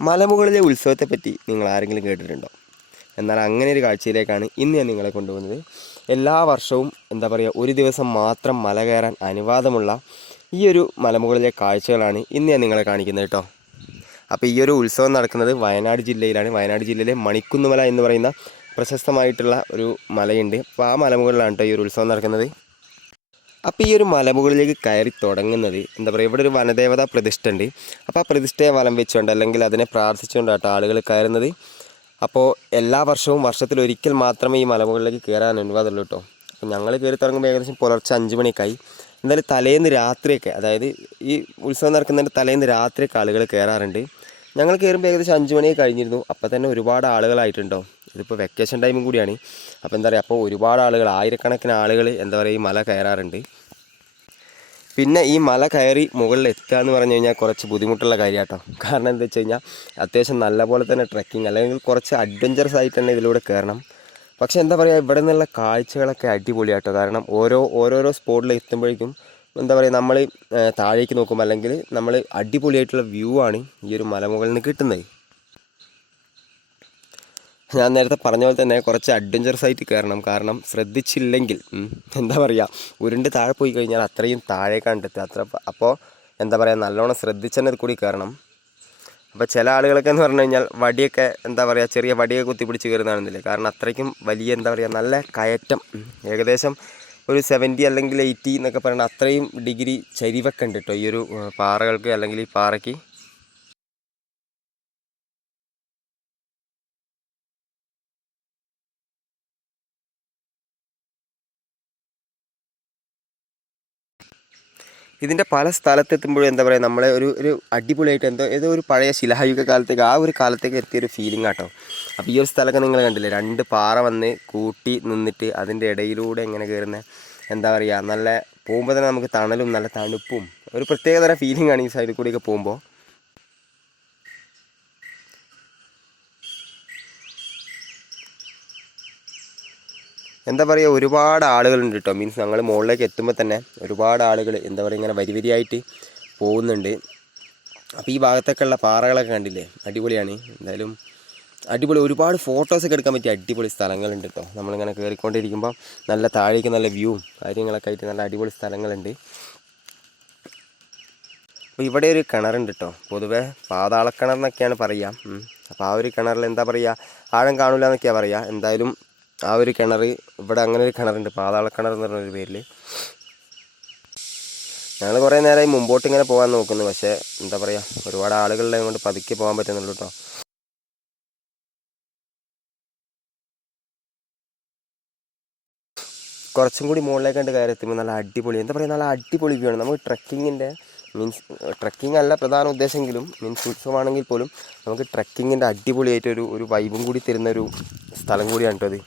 മലമുകളിലെ ഉത്സവത്തെപ്പറ്റി നിങ്ങൾ ആരെങ്കിലും കേട്ടിട്ടുണ്ടോ? എന്നാൽ അങ്ങനെ ഒരു കാഴ്ചയിലേക്കാണ് ഇന്ന് ഞാൻ നിങ്ങളെ കൊണ്ടുപോകുന്നത്. എല്ലാ വർഷവും എന്താ പറയുക ഒരു ദിവസം മാത്രം മല കയറാൻ അനുവാദമുള്ള ഈ ഒരു മലമുകളിലെ കാഴ്ചകളാണ് ഇന്ന് ഞാൻ നിങ്ങളെ കാണിക്കുന്നത് കേട്ടോ. അപ്പോൾ ഈ ഒരു ഉത്സവം നടക്കുന്നത് വയനാട് ജില്ലയിലാണ്. വയനാട് ജില്ലയിലെ മണിക്കുന്നുമല എന്ന് പറയുന്ന പ്രശസ്തമായിട്ടുള്ള ഒരു മലയുണ്ട്. അപ്പോൾ ആ മലമുകളിലാണ് കേട്ടോ ഈ ഒരു ഉത്സവം നടക്കുന്നത്. അപ്പോൾ ഈ ഒരു മലമുകളിലേക്ക് കയറി തുടങ്ങുന്നത് എന്താ പറയുക ഇവിടെ ഒരു വനദേവതാ പ്രതിഷ്ഠ ഉണ്ട് അപ്പോൾ ആ പ്രതിഷ്ഠയെ വലം വെച്ചുകൊണ്ട് അല്ലെങ്കിൽ അതിനെ പ്രാർത്ഥിച്ചുകൊണ്ടാട്ടോ ആളുകൾ കയറുന്നത്. അപ്പോൾ എല്ലാ വർഷവും വർഷത്തിൽ ഒരിക്കൽ മാത്രമേ ഈ മലമുകളിലേക്ക് കയറാൻ അനുവാദമുള്ളൂ കേട്ടോ. അപ്പോൾ ഞങ്ങൾ കയറി തുടങ്ങുമ്പോൾ ഏകദേശം പുലർച്ചെ അഞ്ച് മണിക്കായി. എന്തായാലും തലേന്ന് രാത്രിയൊക്കെ അതായത് ഈ ഉത്സവം നടക്കുന്നതിന്റെ തലേന്ന് രാത്രിയൊക്കെ ആളുകൾ കയറാറുണ്ട്. ഞങ്ങൾ കയറുമ്പോൾ ഏകദേശം അഞ്ച് മണിയൊക്കെ കഴിഞ്ഞിരുന്നു. അപ്പോൾ തന്നെ ഒരുപാട് ആളുകളായിട്ടുണ്ടോ? ഇതിപ്പോൾ വെക്കേഷൻ ടൈമും കൂടിയാണ്. അപ്പോൾ എന്താ പറയുക അപ്പോൾ ഒരുപാട് ആളുകൾ ആയിരക്കണക്കിന് ആളുകൾ എന്താ പറയുക ഈ മല കയറാറുണ്ട്. പിന്നെ ഈ മല കയറി മുകളിൽ എത്തുക എന്ന് പറഞ്ഞു കഴിഞ്ഞാൽ കുറച്ച് ബുദ്ധിമുട്ടുള്ള കാര്യമാട്ടോ കാരണം എന്താ വെച്ച് കഴിഞ്ഞാൽ അത്യാവശ്യം നല്ല പോലെ തന്നെ ട്രക്കിംഗ് അല്ലെങ്കിൽ കുറച്ച് അഡ്വഞ്ചറസ് ആയിട്ട് തന്നെ ഇതിലൂടെ കയറണം. പക്ഷേ എന്താ പറയുക ഇവിടെ നിന്നുള്ള കാഴ്ചകളൊക്കെ അടിപൊളിയാട്ടോ. കാരണം ഓരോ ഓരോരോ സ്പോട്ടിൽ എത്തുമ്പോഴേക്കും എന്താ പറയുക നമ്മൾ താഴേക്ക് നോക്കുമ്പോൾ അല്ലെങ്കിൽ നമ്മൾ അടിപൊളിയായിട്ടുള്ള വ്യൂ ആണ് ഈ ഒരു മലമുകളിൽ നിന്ന് കിട്ടുന്നത്. ഞാൻ നേരത്തെ പറഞ്ഞ പോലെ തന്നെ കുറച്ച് അഡ്വഞ്ചറസ് ആയിട്ട് കയറണം. കാരണം ശ്രദ്ധിച്ചില്ലെങ്കിൽ എന്താ പറയുക ഉരുണ്ട് താഴെ പോയി കഴിഞ്ഞാൽ അത്രയും താഴെ കണ്ടെത്തുക. അത്ര അപ്പോൾ എന്താ പറയുക നല്ലോണം ശ്രദ്ധിച്ചെന്നത് കൂടി കയറണം. അപ്പോൾ ചില ആളുകളൊക്കെ എന്ന് പറഞ്ഞു കഴിഞ്ഞാൽ വടിയൊക്കെ എന്താ പറയുക ചെറിയ വടിയൊക്കെ കുത്തിപ്പിടിച്ച് കയറുന്നതാണെന്നില്ലേ? കാരണം അത്രയ്ക്കും വലിയ എന്താ പറയുക നല്ല കയറ്റം. ഏകദേശം ഒരു സെവന്റി അല്ലെങ്കിൽ എയ്റ്റി എന്നൊക്കെ പറയുന്ന അത്രയും ഡിഗ്രി ചരിവൊക്കെ ഉണ്ട് കേട്ടോ ഈ ഒരു പാറകൾക്ക് അല്ലെങ്കിൽ ഈ പാറയ്ക്ക്. ഇതിന്റെ പല സ്ഥലത്തെത്തുമ്പോഴും എന്താ പറയുക നമ്മളെ ഒരു ഒരു അടിപൊളിയായിട്ട് എന്തോ ഏതോ ഒരു പഴയ ശിലായുഗ കാലത്തേക്ക് ആ ഒരു കാലത്തേക്ക് എത്തിയ ഒരു ഫീലിംഗ് ആട്ടോ. അപ്പോൾ ഈ ഒരു സ്ഥലമൊക്കെ നിങ്ങൾ കണ്ടില്ലേ രണ്ട് പാറ വന്ന് കൂട്ടി നിന്നിട്ട് അതിന്റെ ഇടയിലൂടെ ഇങ്ങനെ കയറുന്ന എന്താ പറയുക നല്ല പോകുമ്പോൾ തന്നെ നമുക്ക് തണലും നല്ല തണുപ്പും ഒരു പ്രത്യേകതരം ഫീലിംഗ് ആണ് ഈ സൈഡിൽ കൂടിയൊക്കെ പോകുമ്പോൾ എന്താ പറയുക ഒരുപാട് ആളുകളുണ്ട് കേട്ടോ മീൻസ് ഞങ്ങൾ മുകളിലേക്ക് എത്തുമ്പോൾ തന്നെ ഒരുപാട് ആളുകൾ എന്താ പറയുക ഇങ്ങനെ വരി വരിയായിട്ട് പോകുന്നുണ്ട്. അപ്പോൾ ഈ ഭാഗത്തൊക്കെ ഉള്ള പാറകളൊക്കെ കണ്ടില്ലേ? അടിപൊളിയാണ്. എന്തായാലും അടിപൊളി. ഒരുപാട് ഫോട്ടോസൊക്കെ എടുക്കാൻ പറ്റിയ അടിപൊളി സ്ഥലങ്ങളുണ്ട് കേട്ടോ നമ്മളിങ്ങനെ കയറിക്കൊണ്ടിരിക്കുമ്പോൾ നല്ല താഴേക്ക് നല്ല വ്യൂവും കാര്യങ്ങളൊക്കെ ആയിട്ട് നല്ല അടിപൊളി സ്ഥലങ്ങളുണ്ട്. അപ്പോൾ ഇവിടെ ഒരു കിണറുണ്ട് കേട്ടോ പൊതുവേ പാതാളക്കിണർ എന്നൊക്കെയാണ് പറയുക അപ്പോൾ ആ ഒരു കിണറിൽ എന്താ പറയുക ആഴം കാണില്ല എന്നൊക്കെയാണ് പറയുക എന്തായാലും ആ ഒരു കിണർ ഇവിടെ അങ്ങനെ ഒരു കിണറുണ്ട് പാതാളക്കിണർ എന്ന് പറഞ്ഞൊരു പേരിൽ ഞങ്ങൾ കുറേ നേരമായി മുമ്പോട്ട് ഇങ്ങനെ പോകാൻ നോക്കുന്നു പക്ഷേ എന്താ പറയുക ഒരുപാട് ആളുകളുടെ കൊണ്ട് പതുക്കെ പോകാൻ പറ്റുന്നുള്ളൂ കേട്ടോ കുറച്ചും കൂടി മുകളിലേക്ക് കണ്ട് കയറി എത്തുമ്പോൾ നല്ല അടിപൊളി എന്താ പറയുക നല്ല അടിപൊളി വ്യൂ ആണ്. നമുക്ക് ട്രക്കിങ്ങിന്റെ മീൻസ് ട്രക്കിംഗ് അല്ല പ്രധാന ഉദ്ദേശമെങ്കിലും മീൻസ് ഉത്സവമാണെങ്കിൽ പോലും നമുക്ക് ട്രക്കിങ്ങിന്റെ അടിപൊളിയായിട്ടൊരു ഒരു വൈബും കൂടി തരുന്ന ഒരു സ്ഥലം കൂടിയാണ് കേട്ടോ അത്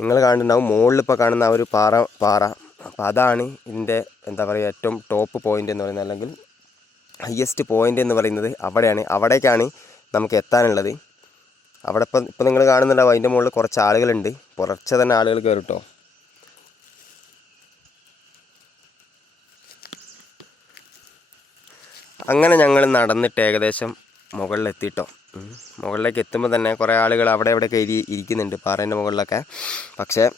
നിങ്ങൾ കാണുന്നുണ്ടാവും മുകളിൽ ഇപ്പോൾ കാണുന്ന ആ ഒരു പാറ പാറ. അപ്പോൾ അതാണ് ഇതിന്റെ എന്താ പറയുക ഏറ്റവും ടോപ്പ് പോയിന്റ് എന്ന് പറയുന്നത്. അല്ലെങ്കിൽ ഹയസ്റ്റ് പോയിന്റ് എന്ന് പറയുന്നത് അവിടെയാണ്. അവിടേക്കാണ് നമുക്ക് എത്താനുള്ളത്. അവിടെ ഇപ്പം ഇപ്പം നിങ്ങൾ കാണുന്നുണ്ടാവും അതിന്റെ മുകളിൽ കുറച്ച് ആളുകളുണ്ട്. കുറച്ച് തന്നെ ആളുകൾ കയറും കേട്ടോ അങ്ങനെ ഞങ്ങൾ നടന്നിട്ട് ഏകദേശം മുകളിലെത്തിട്ടോ. ഉം. മുകളിലേക്ക് എത്തുമ്പോൾ തന്നെ കുറേ ആളുകൾ അവിടെ ഇവിടെ കയറി ഇരിക്കുന്നുണ്ട് പാറേന്റെ മുകളിലൊക്കെ. പക്ഷേ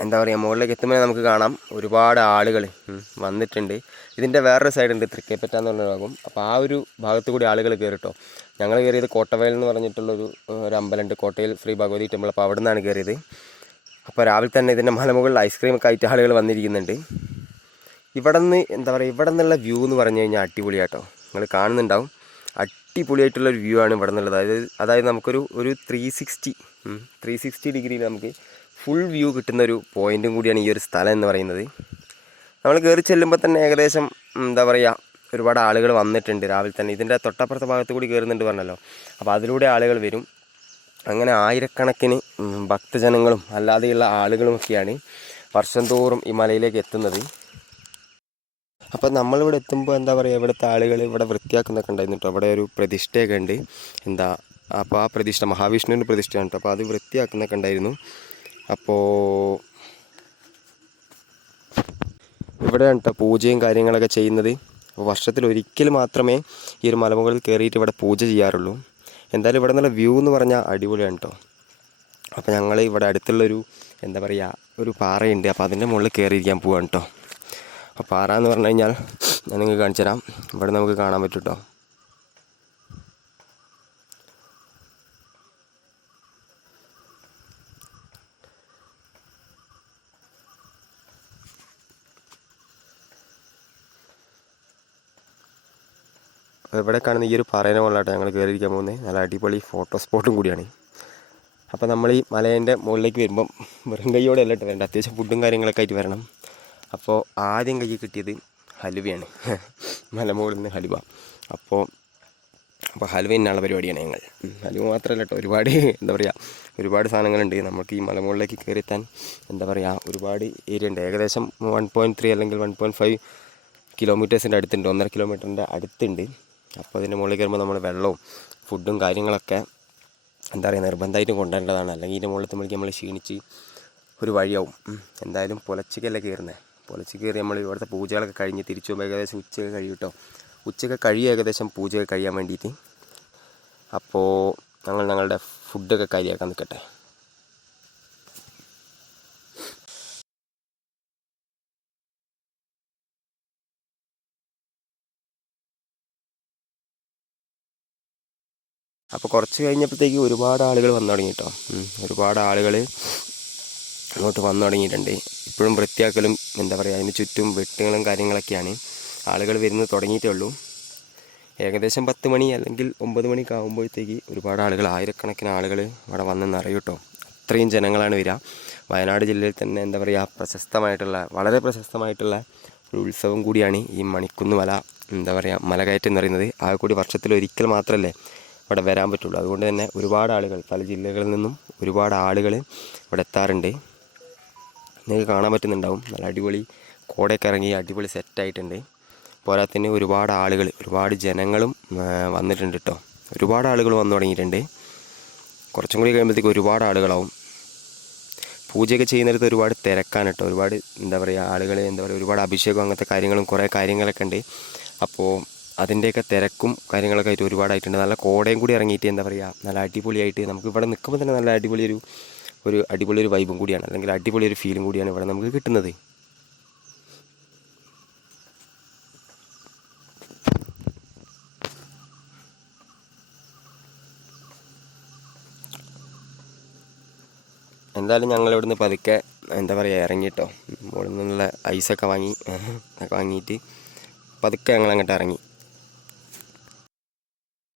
എന്താ പറയുക മുകളിലേക്ക് എത്തുമ്പോൾ നമുക്ക് കാണാം ഒരുപാട് ആളുകൾ വന്നിട്ടുണ്ട്. ഇതിന്റെ വേറൊരു സൈഡുണ്ട് തൃക്കേപ്പറ്റ എന്ന് പറഞ്ഞ ഭാഗം. അപ്പോൾ ആ ഒരു ഭാഗത്ത് കൂടി ആളുകൾ കയറിട്ടോ ഞങ്ങൾ കയറിയത് കോട്ടവയൽ എന്ന് പറഞ്ഞിട്ടുള്ളൊരു ഒരു അമ്പലമുണ്ട്. കോട്ടയിൽ ശ്രീ ഭഗവതി ടെമ്പിൾ അപ്പോൾ അവിടെ നിന്നാണ് കയറിയത് അപ്പോൾ രാവിലെ തന്നെ ഇതിന്റെ മലമുകളിൽ ഐസ്ക്രീം ഒക്കെ ആയിട്ട് ആളുകൾ വന്നിരിക്കുന്നുണ്ട്. ഇവിടെ നിന്ന് എന്താ പറയുക ഇവിടെ നിന്നുള്ള വ്യൂ എന്ന് പറഞ്ഞു കഴിഞ്ഞാൽ അടിപൊളിയാട്ടോ. നിങ്ങൾ കാണുന്നുണ്ടാവും. അടിപൊളിയായിട്ടുള്ള ഒരു വ്യൂ ആണ് ഇവിടെ നിന്നുള്ളത്. അതായത് അതായത് നമുക്കൊരു ഒരു ത്രീ സിക്സ്റ്റി ത്രീ സിക്സ്റ്റി ഡിഗ്രിയിൽ നമുക്ക് ഫുൾ വ്യൂ കിട്ടുന്ന ഒരു പോയിന്റും കൂടിയാണ് ഈ ഒരു സ്ഥലം എന്ന് പറയുന്നത്. നമ്മൾ കയറി ചെല്ലുമ്പോൾ തന്നെ ഏകദേശം എന്താ പറയുക ഒരുപാട് ആളുകൾ വന്നിട്ടുണ്ട്. രാവിലെ തന്നെ ഇതിന്റെ തൊട്ടപ്പുറത്തെ ഭാഗത്ത് കൂടി കയറുന്നുണ്ട് പറഞ്ഞല്ലോ. അപ്പോൾ അതിലൂടെ ആളുകൾ വരും. അങ്ങനെ ആയിരക്കണക്കിന് ഭക്തജനങ്ങളും അല്ലാതെയുള്ള ആളുകളുമൊക്കെയാണ് വർഷം തോറും ഈ മലയിലേക്ക് എത്തുന്നത്. അപ്പോൾ നമ്മളിവിടെ എത്തുമ്പോൾ എന്താ പറയുക ഇവിടുത്തെ ആളുകൾ ഇവിടെ വൃത്തിയാക്കുന്നൊക്കെ ഉണ്ടായിരുന്നു അവിടെ ഒരു പ്രതിഷ്ഠയൊക്കെ ഉണ്ട്. എന്താ അപ്പോൾ ആ പ്രതിഷ്ഠ മഹാവിഷ്ണുവിന്റെ പ്രതിഷ്ഠയാണ് അപ്പോൾ അത് വൃത്തിയാക്കുന്നൊക്കെ ഉണ്ടായിരുന്നു. അപ്പോൾ ഇവിടെയാണ് കേട്ടോ പൂജയും കാര്യങ്ങളൊക്കെ ചെയ്യുന്നത്. വർഷത്തിൽ ഒരിക്കൽ മാത്രമേ ഈ ഒരു മലമുകളിൽ കയറിയിട്ട് ഇവിടെ പൂജ ചെയ്യാറുള്ളൂ. എന്തായാലും ഇവിടെ നിന്നുള്ള വ്യൂ എന്ന് പറഞ്ഞാൽ അടിപൊളിയാണ് കേട്ടോ. അപ്പോൾ ഞങ്ങൾ ഇവിടെ അടുത്തുള്ളൊരു എന്താ പറയുക ഒരു പാറയുണ്ട്. അപ്പോൾ അതിന്റെ മുകളിൽ കയറിയിരിക്കാൻ പോവാണ് കേട്ടോ. അപ്പോൾ പാറ എന്ന് പറഞ്ഞു കഴിഞ്ഞാൽ ഞാൻ നിങ്ങൾക്ക് കാണിച്ചു തരാം. ഇവിടെ നമുക്ക് കാണാൻ പറ്റും കേട്ടോ ഇവിടെ കാണുന്ന ഈ ഒരു പാറേനെ കൊള്ളാട്ടെ ഞങ്ങൾ കയറിയിരിക്കാൻ പോകുന്നത് നല്ല അടിപൊളി ഫോട്ടോ സ്പോട്ടും കൂടിയാണ്. അപ്പോൾ നമ്മൾ ഈ മലേന്റെ മുകളിലേക്ക് വരുമ്പം വെറും കൈയോടെ അല്ല വേണ്ട അത്യാവശ്യം ഫുഡും കാര്യങ്ങളൊക്കെ ആയിട്ട് വരണം. അപ്പോൾ ആദ്യം കൈ കിട്ടിയത് ഹലുവയാണ്. മലമുകളിൽ നിന്ന് ഹലുവ. അപ്പോൾ അപ്പോൾ ഹലുവ തന്നെയുള്ള പരിപാടിയാണ് ഞങ്ങൾ. ഹലുവ മാത്രമല്ല കേട്ടോ ഒരുപാട് എന്താ പറയുക ഒരുപാട് സാധനങ്ങളുണ്ട്. നമുക്ക് ഈ മലമുകളിലേക്ക് കയറിയെത്താൻ എന്താ പറയുക ഒരുപാട് ഏരിയ ഉണ്ട്. ഏകദേശം വൺ പോയിന്റ് ത്രീ അല്ലെങ്കിൽ വൺ പോയിന്റ് ഫൈവ് കിലോമീറ്റേഴ്സിന്റെ അടുത്തുണ്ട്. ഒന്നര കിലോമീറ്ററിന്റെ അടുത്തുണ്ട്. അപ്പോൾ അതിന്റെ മുകളിൽ കയറുമ്പോൾ നമ്മൾ വെള്ളവും ഫുഡും കാര്യങ്ങളൊക്കെ എന്താ പറയുക നിർബന്ധമായിട്ടും കൊണ്ടുവരേണ്ടതാണ്. അല്ലെങ്കിൽ ഇതിന്റെ മുകളിൽ നമ്മൾ ക്ഷീണിച്ച് ഒരു വഴിയാവും. എന്തായാലും പുലച്ചയ്ക്കല്ലേ കയറുന്നത് പുലച്ചയ്ക്ക് കയറി നമ്മൾ ഇവിടുത്തെ പൂജകളൊക്കെ കഴിഞ്ഞ് തിരിച്ചു പോകുമ്പോൾ ഏകദേശം ഉച്ചയൊക്കെ കഴിയും കേട്ടോ. ഉച്ചയൊക്കെ കഴിയും ഏകദേശം പൂജയൊക്കെ കഴിയാൻ വേണ്ടിയിട്ട്. അപ്പോൾ ഞങ്ങൾ ഞങ്ങളുടെ ഫുഡൊക്കെ കാര്യമാക്കാൻ നിൽക്കട്ടെ. അപ്പോൾ കുറച്ച് കഴിഞ്ഞപ്പോഴത്തേക്ക് ഒരുപാട് ആളുകൾ വന്നു തുടങ്ങി കേട്ടോ. ഒരുപാട് ആളുകൾ അങ്ങോട്ട് വന്നു തുടങ്ങിയിട്ടുണ്ട്. ഇപ്പോഴും വൃത്തിയാക്കലും എന്താ പറയുക അതിന് ചുറ്റും വെട്ടുകളും കാര്യങ്ങളൊക്കെയാണ്. ആളുകൾ വരുന്നത് തുടങ്ങിയിട്ടേ ഉള്ളൂ. ഏകദേശം പത്ത് മണി അല്ലെങ്കിൽ ഒമ്പത് മണിക്ക് ആകുമ്പോഴത്തേക്ക് ഒരുപാട് ആളുകൾ ആയിരക്കണക്കിന് ആളുകൾ അവിടെ വന്ന് നിറയും കേട്ടോ അത്രയും ജനങ്ങളാണ് വരിക. വയനാട് ജില്ലയിൽ തന്നെ എന്താ പറയുക പ്രശസ്തമായിട്ടുള്ള വളരെ പ്രശസ്തമായിട്ടുള്ള ഒരു ഉത്സവം കൂടിയാണ് ഈ മണിക്കുന്ന് മല എന്താ പറയുക മലകയറ്റം എന്ന് പറയുന്നത്. ആ കൂടി വർഷത്തിൽ ഒരിക്കൽ മാത്രമല്ലേ ഇവിടെ വരാൻ പറ്റുള്ളൂ. അതുകൊണ്ട് തന്നെ ഒരുപാട് ആളുകൾ പല ജില്ലകളിൽ നിന്നും ഒരുപാട് ആളുകൾ ഇവിടെ എത്താറുണ്ട്. നിങ്ങൾക്ക് കാണാൻ പറ്റുന്നുണ്ടാവും. നല്ല അടിപൊളി കോടയൊക്കെ ഇറങ്ങി അടിപൊളി സെറ്റായിട്ടുണ്ട് പോരാത്തന്നെ ഒരുപാട് ആളുകൾ ഒരുപാട് ജനങ്ങളും വന്നിട്ടുണ്ട് കേട്ടോ ഒരുപാട് ആളുകൾ വന്നു തുടങ്ങിയിട്ടുണ്ട്. കുറച്ചും കൂടി കഴിയുമ്പോഴത്തേക്ക് ഒരുപാട് ആളുകളാവും. പൂജയൊക്കെ ചെയ്യുന്നിടത്ത് ഒരുപാട് തിരക്കാണ് കേട്ടോ ഒരുപാട് എന്താ പറയുക ആളുകൾ എന്താ പറയുക ഒരുപാട് അഭിഷേകം അങ്ങനത്തെ കാര്യങ്ങളും കുറേ കാര്യങ്ങളൊക്കെ ഉണ്ട്. അപ്പോൾ അതിന്റെയൊക്കെ തിരക്കും കാര്യങ്ങളൊക്കെ ആയിട്ട് ഒരുപാടായിട്ടുണ്ട്. നല്ല കോടയും കൂടി ഇറങ്ങിയിട്ട് എന്താ പറയുക നല്ല അടിപൊളിയായിട്ട് നമുക്ക് ഇവിടെ നിൽക്കുമ്പോൾ തന്നെ നല്ല അടിപൊളി ഒരു അടിപൊളി ഒരു വൈബും കൂടിയാണ്. അല്ലെങ്കിൽ അടിപൊളി ഒരു ഫീലും കൂടിയാണ് ഇവിടെ നമുക്ക് കിട്ടുന്നത്. എന്തായാലും ഞങ്ങൾ ഇവിടുന്ന് പതുക്കെ എന്താ പറയുക ഇറങ്ങിയിട്ടോ മുകളിൽ നിന്നുള്ള ഐസൊക്കെ വാങ്ങി വാങ്ങിയിട്ട് പതുക്കെ ഞങ്ങൾ അങ്ങോട്ട് ഇറങ്ങി.